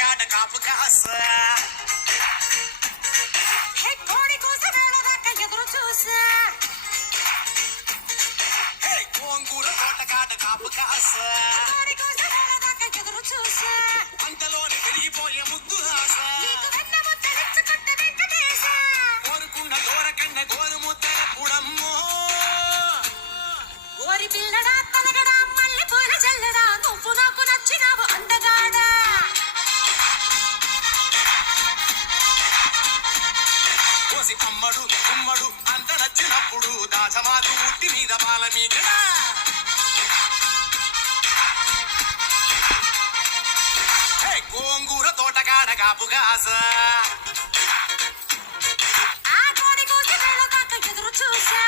తోటకాడ కాపు కాస కోడి కూస వేళదాకా ఎదురు చూసా గోంగూర తోటకాడ కాపు కాస కోడి కూస వేళదాకా ఎదురు చూసా అంతలోనే పెరిగిపోయే ముద్దు ఆశ కోరుకున్న దూరకన్న గోరుముద్ద పుడమ్మో ఓరి పిల్లడా తలగడా మల్లె పూల జల్లడా నువ్వు నాకు నచ్చినావు అందగాడా కోసి అమ్మడు గుమ్మడు అంత నచ్చినప్పుడు దాచమాకు ఉట్టి మీద బాల మీకడా గోంగూర తోటకాడ కాపుగాస ఆ కోడి కూసి వేళ దాకా ఎదురు చూసా